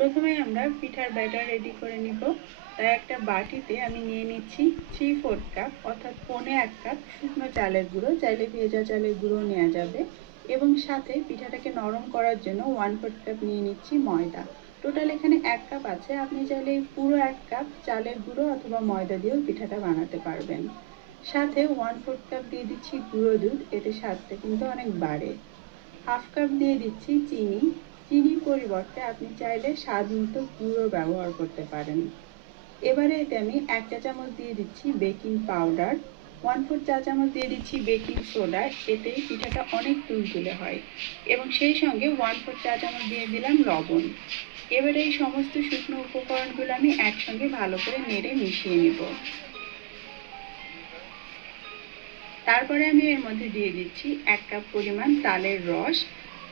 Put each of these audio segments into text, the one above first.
প্রথমে আমরা পিঠার ব্যাটার রেডি করে নিব। তাই একটা বাটিতে আমি নিয়ে নিচ্ছি 3/4 কাপ অর্থাৎ 1.25 কাপ শুকনো চালের গুঁড়ো, চাইলে ভেজা চালের গুঁড়ো নেওয়া যাবে, এবং সাথে পিঠাটাকে নরম করার জন্য 1/4 কাপ নিয়ে নিচ্ছি ময়দা। টোটাল এখানে 1 কাপ আছে, আপনি চাইলে পুরো 1 কাপ চালের গুঁড়ো অথবা ময়দা দিয়েও পিঠাটা বানাতে পারবেন। সাথে 1/4 কাপ দিয়ে দিচ্ছি গুঁড়ো দুধ, এতে স্বাদটা কিন্তু অনেক বাড়ে। হাফ কাপ দিয়ে দিচ্ছি চিনি, চিনির পরিবর্তে আপনি চাইলে স্বাদ মতো গুঁড়ো ব্যবহার করতে পারেন। এবারে এতে আমি 1 চা চামচ দিয়ে দিচ্ছি বেকিং পাউডার, 1/4 চা চামচ দিয়ে দিচ্ছি বেকিং সোডা, এতে পিঠাটা অনেক তুলতুলে হয়, এবং সেই সঙ্গে 1/4 চা চামচ দিয়ে দিলাম লবণ। এবারে এই সমস্ত শুকনো উপকরণগুলো আমি একসঙ্গে ভালো করে নেড়ে মিশিয়ে নেব। তারপরে আমি এর মধ্যে দিয়ে দিচ্ছি 1 কাপ পরিমাণ তালের রস।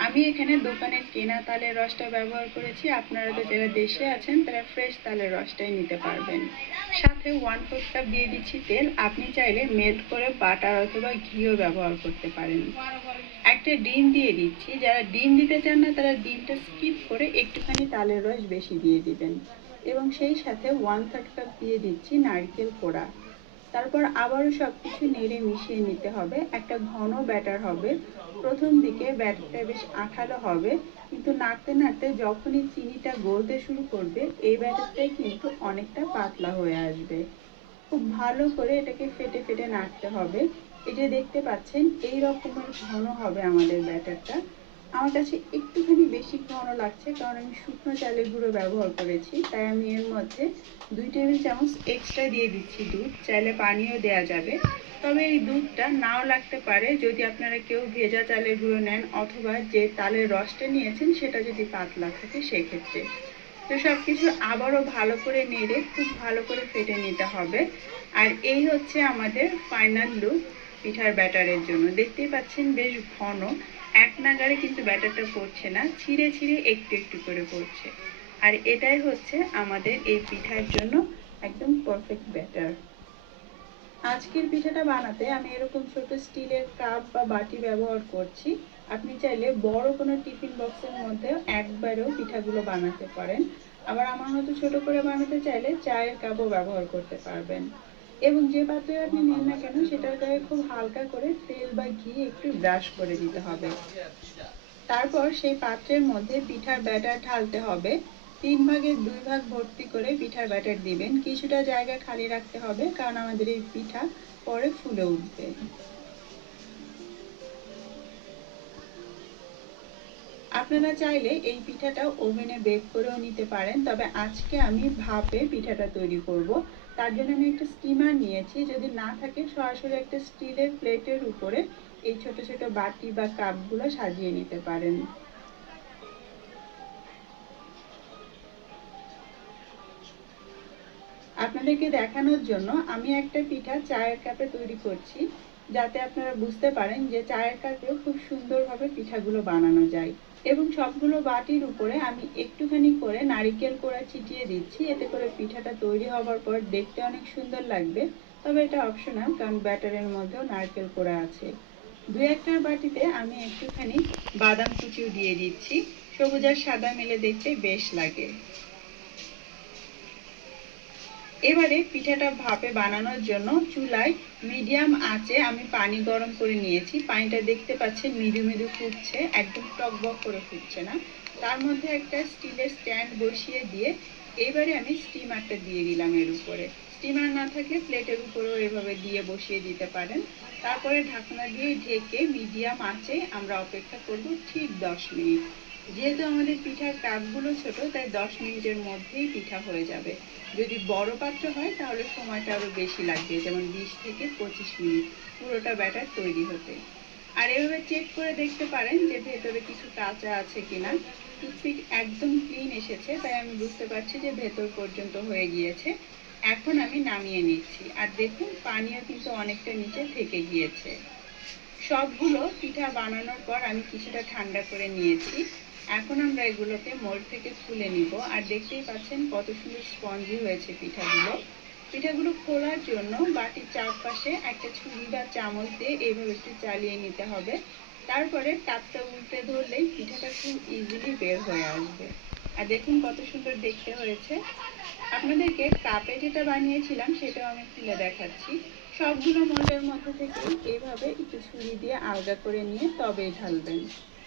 আমি এখানে দোকানের কেনা তালের রসটা ব্যবহার করেছি, আপনারা তো যারা দেশে আছেন তারা ফ্রেশ তালের রসটাই নিতে পারবেন। সাথে 1/4 কাপ দিয়ে দিচ্ছি তেল, আপনি চাইলে মেল্ট করে বাটার অথবা ঘিও ব্যবহার করতে পারেন। একটা ডিম দিয়ে দিচ্ছি, যারা ডিম দিতে চান না তারা ডিমটা স্কিপ করে একটুখানি তালের রস বেশি দিয়ে দিবেন, এবং সেই সাথে 1/3 কাপ দিয়ে দিচ্ছি নারকেল কোড়া। তারপর আবারও সবকিছু নেড়ে মিশিয়ে নিতে হবে, একটা ঘন ব্যাটার হবে। প্রথম দিকে ব্যাটারটা বেশ আঠালো হবে, কিন্তু নাড়তে নাড়তে যখনই চিনিটা গলতে শুরু করবে এই ব্যাটারটাই কিন্তু অনেকটা পাতলা হয়ে আসবে। খুব ভালো করে এটাকে ফেটে ফেটে নাড়তে হবে। এই যে দেখতে পাচ্ছেন এই রকমের ঘন হবে আমাদের ব্যাটারটা। আমার কাছে একটুখানি বেশি ঘন লাগছে, কারণ আমি শুকনো চালের গুঁড়ো ব্যবহার করেছি, তাই আমি এর মধ্যে 2 টেবিল চামচ এক্সট্রা দিয়ে দিচ্ছি দুধ, চাইলে পানিও দেওয়া যাবে। তবে এই দুধটা নাও লাগতে পারে যদি আপনারা কেউ ভেজা চালের গুঁড়ো নেন, অথবা যে তালের রসটা নিয়েছেন সেটা যদি পাতলা থাকে সেক্ষেত্রে। তো সব কিছু আবারও ভালো করে নেড়ে খুব ভালো করে ফেটে নিতে হবে। আর এই হচ্ছে আমাদের ফাইনাল লুক পিঠার ব্যাটারের জন্য। দেখতেই পাচ্ছেন বেশ ঘন, এক নাগাড়ে কিন্তু ব্যাটারটা পড়ছে না, ছিঁড়ে ছিঁড়ে একটু একটু করে পড়ছে। আর এটাই হচ্ছে আমাদের এই পিঠার জন্য একদম পারফেক্ট ব্যাটার। আজকের পিঠাটা বানাতে আমি এরকম ছোট স্টিলের কাপ বা বাটি ব্যবহার করছি। আপনি চাইলে বড় কোনো টিফিন বক্সের মধ্যে একবারেও পিঠাগুলো বানাতে পারেন। আবার আমার মতো ছোট করে বানাতে চাইলে চায়ের কাপও ব্যবহার করতে পারবেন। এবং যে পাত্রে আপনি নেন না কেন সেটার গায়ে খুব হালকা করে তেল বা ঘি একটু ব্রাশ করে দিতে হবে। তারপর সেই পাত্রের মধ্যে পিঠার ব্যাটার ঢালতে হবে। 3 ভাগের 2 ভাগ ভর্তি করে পিঠার ব্যাটার দিবেন। কিছুটা জায়গা খালি রাখতে হবে, কারণ আমাদের এই পিঠা পরে ফুলে উঠবে। আপনারা চাইলে এই পিঠাটা ওভেনে বেক করেও নিতে পারেন, তবে আজকে আমি ভাপে পিঠাটা তৈরি করব। তার জন্য আমি একটা স্টিমার নিয়েছি, যদি না থাকে সরাসরি একটা স্টিলের প্লেটের উপরে এই ছোট ছোট বাটি বা কাপগুলো সাজিয়ে নিতে পারেন। আপনাদেরকে দেখানোর জন্য আমি একটা পিঠা চায়ের কাপে তৈরি করছি, যাতে আপনারা বুঝতে পারেন যে চায়ের কাপেও খুব সুন্দরভাবে পিঠাগুলো বানানো যায়। এবং সবগুলো বাটির উপরে আমি একটুখানি করে নারিকেল কোড়া ছিটিয়ে দিচ্ছি, এতে করে পিঠাটা তৈরি হবার পর দেখতে অনেক সুন্দর লাগবে। তবে এটা অপশনাল, কারণ ব্যাটারের মধ্যেও নারকেল কোড়া আছে। 2-1টার বাটিতে আমি একটুখানি বাদাম কুচিও দিয়ে দিচ্ছি, সবুজ আর সাদা মিলে দেখতে বেশ লাগে। এবারে পিঠাটা ভাপে বানানোর জন্য চুলায় মিডিয়াম আঁচে আমি পানি গরম করে নিয়েছি। পানিটা দেখতে পাচ্ছেন মৃদু মৃদু ফুটছে, একদম টকবক করে ফুটছে না। তার মধ্যে একটা স্টিলের স্ট্যান্ড বসিয়ে দিয়ে এবারে আমি স্টিমারটা দিয়ে দিলাম এর উপরে। স্টিমার না থাকলে প্লেটের উপরেও এভাবে দিয়ে বসিয়ে দিতে পারেন। তারপরে ঢাকনা দিয়ে ঢেকে মিডিয়াম আঁচে আমরা অপেক্ষা করব ঠিক 10 মিনিট। যেহেতু আমাদের পিঠার কাপগুলো ছোট, তাই 10 মিনিটের মধ্যেই পিঠা হয়ে যাবে। যদি বড় পাত্র হয় তাহলে সময়টা আরো বেশি লাগবে, যেমন 20 থেকে 25 মিনিট পুরোটা ব্যাটার তৈরি হতে। আর এভাবে চেক করে দেখতে পারেন যে ভেতরে কিছু কাঁচা আছে কিনা। টুথপিক একদম ক্লিন এসেছে, তাই আমি বুঝতে পারছি যে ভেতর পর্যন্ত হয়ে গিয়েছে। এখন আমি নামিয়ে নিচ্ছি, আর দেখুন পানিও কিন্তু অনেকটা নিচে থেকে গিয়েছে। সবগুলো পিঠা বানানোর পর আমি কিছুটা ঠান্ডা করে নিয়েছি। এখন আমরা এগুলোকে মোল্ড থেকে খুলে নিব, আর দেখতেই পাচ্ছেন কত সুন্দর স্পঞ্জি হয়েছে পিঠাগুলো। পিঠাগুলো খোলার জন্য বাটির চারপাশে একটা ছুরি বা চামচ দিয়ে এইভাবে একটু চালিয়ে নিতে হবে। তারপরে কাপটা উল্টে ধরলেই পিঠাটা খুব ইজিলি বের হয়ে আসবে। আর দেখুন কত সুন্দর দেখতে হয়েছে। আপনাদেরকে কাপে যেটা বানিয়েছিলাম সেটাও আমি খুলে দেখাচ্ছি। সবগুলো মোল্ডের মধ্যে থেকেই এইভাবে একটু ছুরি দিয়ে আলগা করে নিয়ে তবে ঢালবেন,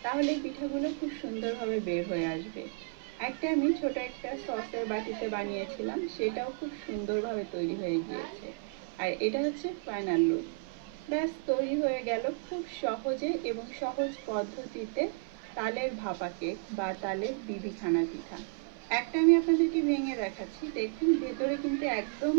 তাহলে পিঠাগুলো খুব সুন্দরভাবে বের হয়ে আসবে। একটা আমি ছোট একটা সসের বাটিতে বানিয়েছিলাম, সেটাও খুব সুন্দরভাবে তৈরি হয়ে গিয়েছে। আর এটা হচ্ছে ফাইনাল লুক। ব্যাস তৈরি হয়ে গেল খুব সহজে এবং সহজ পদ্ধতিতে তালের ভাপা কেক বা তালের বিবিখানা পিঠা। একটা আমি আপনাদেরকে ভেঙে দেখাচ্ছি, দেখুন ভেতরে কিন্তু একদম